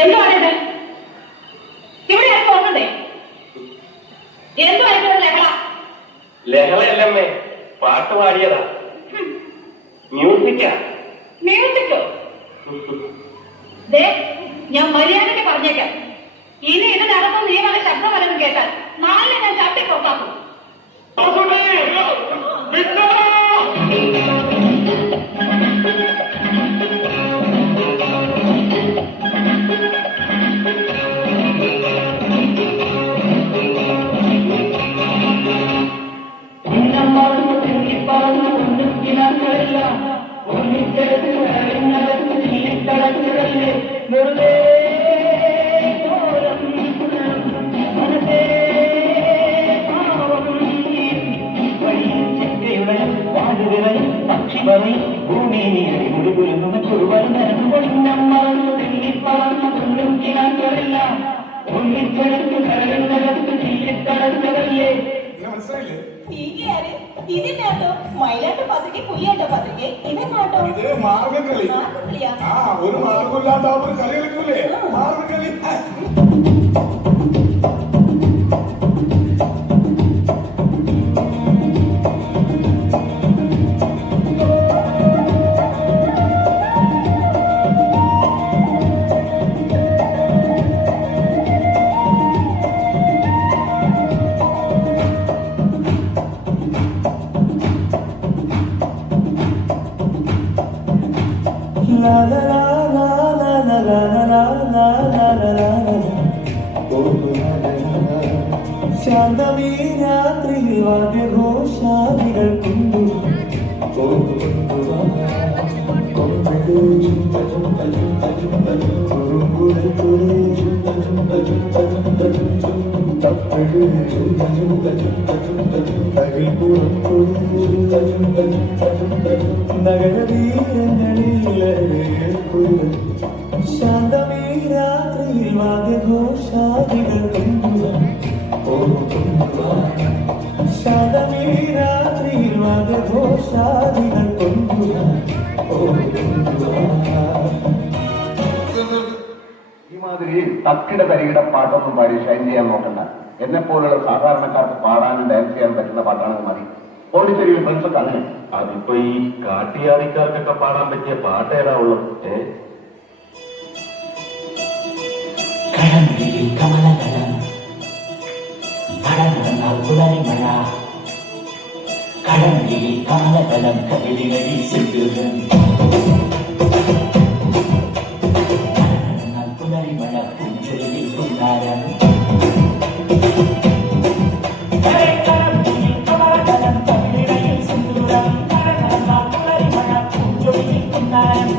എന്താണിത്? ഇവിടെ തോന്നണ്ടേ? എന്തായിരുന്നു ലഹള? ലഹളയല്ലമ്മേ, പാട്ട് പാടിയതാ. മ്യൂസിക്കോ? ഞാൻ മര്യാദയ്ക്ക് പറഞ്ഞേക്കാം. ഇനി ഇത് നടക്കും നീ വല്ല ശബ്ദം വല്ലതും കേട്ടാൽ നാളെ ഞാൻ ചട്ടി പുറത്താക്കും. ഇതിനകത്തോ മയിലാട്ട പത്രിക പുലിയാട്ട പത്രിക ഇതെന്നാട്ടോ? ഇത് മാർഗംകളി. ഒരു മാർഗമില്ലാത്ത കളി കളിക്കൂലേ മാർഗംകളി. ശാന്തമീ രാത്രിയിൽ വാദ്യഘോഷാദികൾ ശാന്തമീ രാത്രിയിൽ വാദ്യഘോഷാദികൾ ശാന്തമീ രാത്രിയിൽ വാദ്യഘോഷാദികൾ ഈ മാതിരി തക്കിട തരികിട പാട്ടൊന്നും പാടി ഷൈൻ ചെയ്യാൻ നോക്കണ്ട. എന്നെ പോലുള്ള സാധാരണക്കാർക്ക് പാടാനും ഡാൻസ് ചെയ്യാൻ പറ്റുന്ന പാട്ടാണെങ്കിൽ മതി. പോണ്ടിച്ചേരിയിൽ ഫ്രണ്ട്സൊക്കെ അങ്ങനെ. അതിപ്പോ ഈ കാട്ടിയാടിക്കാർക്കൊക്കെ പാടാൻ പറ്റിയ പാട്ട് ഏതാ ഉള്ളത്? കടലിൽ കമലതലം നടന്നാൽ കുളരി മഴ കടലിൽ കമലതലം കവിളികളിൽ സിദ്ധുരൻ നടന്നാൽ കുളരി മഴ പുഞ്ചൊലിയിൽ കുന്നാരം കമലതലം കവിളികളിൽ സിദ്ധുരൻ നടന്നാൽ കുളരി മഴ പുഞ്ചൊലിയിൽ കുന്നാരം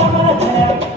Come on,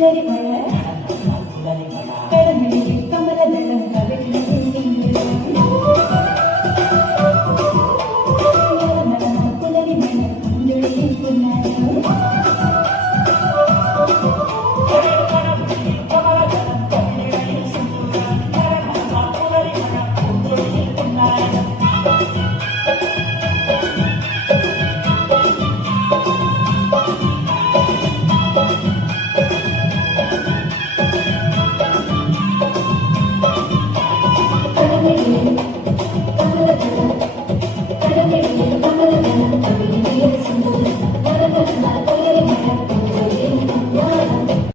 പുലരിമഴ